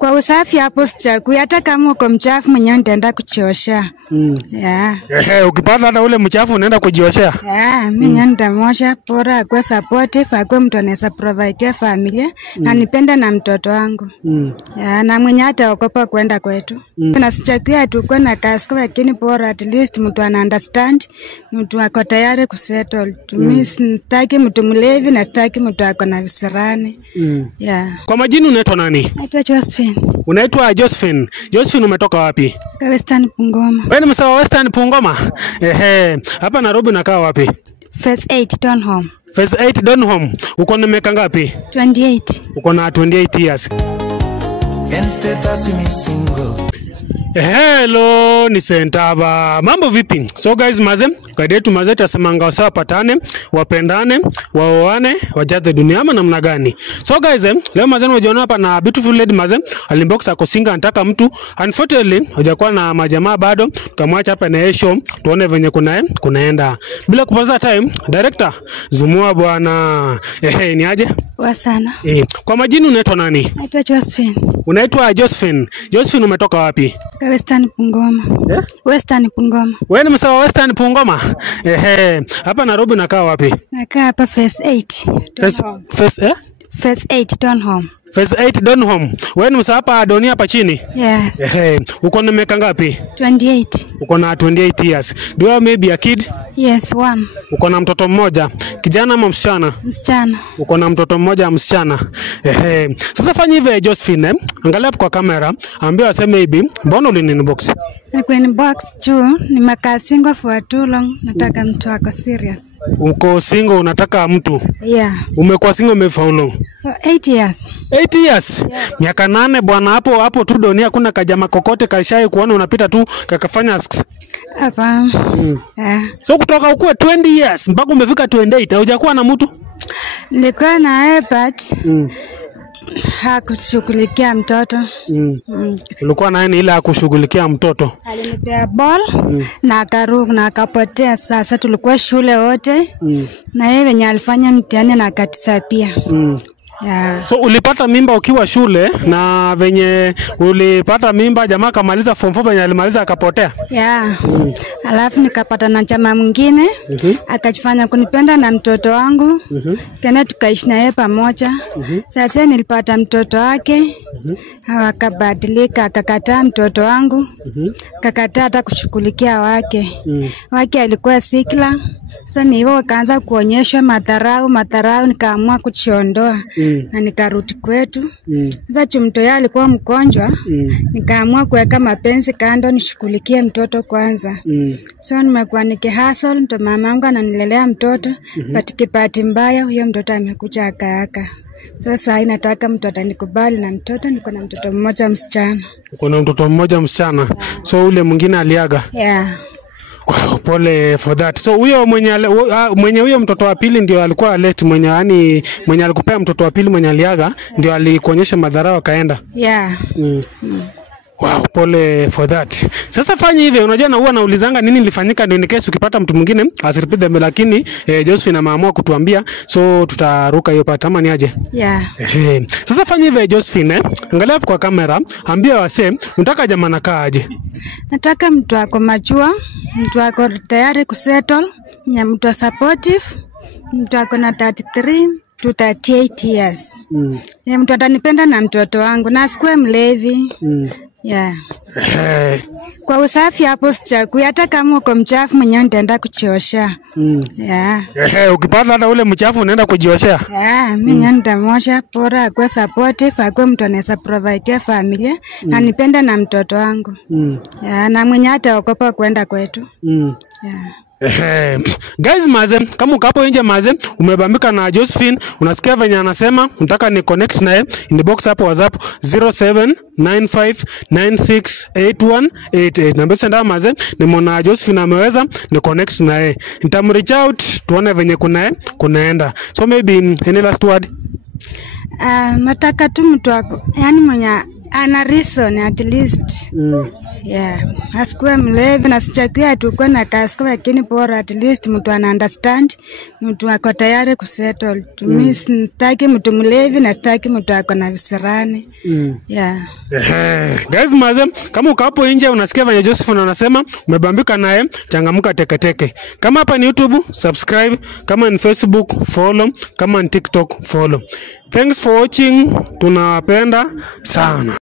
Kwa usafi hapo sichagui, hata kama uko mchafu mwenyewe nitaenda kujiosha. Ukipata hata ule mchafu unaenda kujioshea? Mimi nitamosha, bora akwe supportive, akwe mtu anaweza provide familia na nipende na mtoto wangu. Na mwenye hata okopa kwenda kwetu. Na sichagui tukue na kasko, lakini bora at least mtu ana understand, mtu ako tayari kusettle. Mimi sitaki mtu mlevi na sitaki mtu ako na visirani. Kwa majina unaitwa nani? Naitwa Josephine. Unaitwa Josephine. Josephine umetoka wapi? Western Bungoma. Wewe ni msawa Western Bungoma? Hapa Nairobi unakaa wapi? Phase 8 Donholm. Phase 8 Donholm. Uko na miaka ngapi? 28. Uko na 28 years. Hello, ni Sentava. Mambo vipi? So guys, kaida yetu tasemanga wasawa patane, wapendane, waoane, wajaze dunia ama namna gani? So guys, leo wajiona hapa na beautiful lady alinbox ako singa anataka mtu. Unfortunately, hajakuwa na majamaa bado. Tukamwacha hapa na show, tuone venye kunaenda. Bila kupoteza time, director, zumua bwana. Ni aje? Poa sana. Kwa majina unaitwa nani? Naitwa Josephine. Unaitwa Josephine. Josephine umetoka wapi? Western Bungoma. Western Bungoma. Wewe ni msawa Western Bungoma? Hapa Nairobi unakaa wapi? Nakaa hapa Phase 8. Phase 8 Donholm. Phase 8 Donholm. Wewe ni msawa hapa Doni hapa chini? Uko na miaka ngapi? 28. Uko na 28 years. Do you have maybe a kid? Yes, one. Uko na mtoto mmoja? Kijana ama msichana? Msichana. Uko na mtoto mmoja msichana? Sasa fanya hivi Josephine, angalia hapo kwa kamera, ambia waseme hivi, mbona ulininbox? Na kwenye box juu nimekaa single for too long, nataka mtu ako serious. Uko single unataka mtu? Umekuwa single how long? 8 years. 8 years? Miaka 8 bwana, hapo tu Doni hakuna kajama kokote kaishai kuona unapita tu kakafanya hapa. So kutoka ukue 20 years mpaka umefika 28 hujakuwa na mtu? Nilikuwa na but hakushughulikia mtoto. Ulikuwa na ile hakushughulikia mtoto? Alinipea ball na akaruka na akapotea. Sasa tulikuwa shule wote na yeye venye alifanya mtihani na akatisa pia. So ulipata mimba ukiwa shule, na venye ulipata mimba jamaa kamaliza form 4 venye alimaliza akapotea? Alafu nikapata na chama mwingine akajifanya kunipenda na mtoto wangu. Kana tukaishi na yeye pamoja. Sasa nilipata mtoto wake, akabadilika, akakataa mtoto wangu, akakataa hata kushughulikia wake. Wake alikuwa sikla. Sasa ni hivyo akaanza kuonyesha madharau, nikaamua kujiondoa na nikarudi kwetu. Sasa mtoto yeye alikuwa mgonjwa, nikaamua kuweka mapenzi kando, nishughulikie mtoto kwanza. So nimekuwa nikihustle, ndo mamangu ananilelea mtoto, but kipati mbaya huyo mtoto amekuja akaaka. Sasa nataka mtu atanikubali na mtoto, niko na mtoto mmoja msichana. Uko na mtoto mmoja msichana? So ule mwingine aliaga? Pole for that. So huyo mwenye huyo mtoto wa pili ndio alikuwa late, mwenye alikupea mtoto wa pili mwenye aliaga ndio alikuonyesha madharau akaenda? Pole for that. Sasa fanya hivi, unajua na huwa naulizanga nini nilifanyika ndio in case ukipata mtu mwingine asiripide mbele, lakini Josephine ameamua kutuambia, so tutaruka hiyo part ama ni aje? Sasa fanya hivi Josephine, angalia hapo kwa kamera, ambia wase unataka jamaa nakaa aje? Nataka mtu ako majua, mtu ako tayari kusettle, mtu supportive, mtu ako na 33 to 38 years. Mtu atanipenda na mtoto wangu na asikuwe mlevi. Kwa usafi hapo sichagui, hata kama uko mchafu mwenyewe nitaenda kujiosha. Ukipata hata ule mchafu unaenda kujioshea? Mimi nitamosha, bora akwe supportive, akwe mtu anaweza provide familia na nipende na mtoto wangu. Na mwenye hata okopa kwenda kwetu. Guys, kama uko hapo nje umebambika na Josephine, unasikia venye anasema, unataka ni connect naye, inbox hapo WhatsApp 0795968188. Namba senda nimeona Josephine ameweza ni connect naye. Nitamreach out tuone venye kunaenda. So maybe any last word? Nataka tu mtu wako, yani mwenye ana reason at least. Yeah, asikuwe mlevi na sichakuwa tukue na kasiko, lakini bora at least mtu ana understand, mtu ako tayari kusettle. Mimi sitaki mtu mlevi na sitaki mtu ako na visirani. Yeah. Guys, maze, kama uko hapo nje unasikia vile Josephine anasema umebambika naye, changamuka teketeke. Kama hapa ni YouTube, subscribe. Kama ni Facebook, follow. Kama ni TikTok, follow. Thanks for watching. Tunawapenda sana.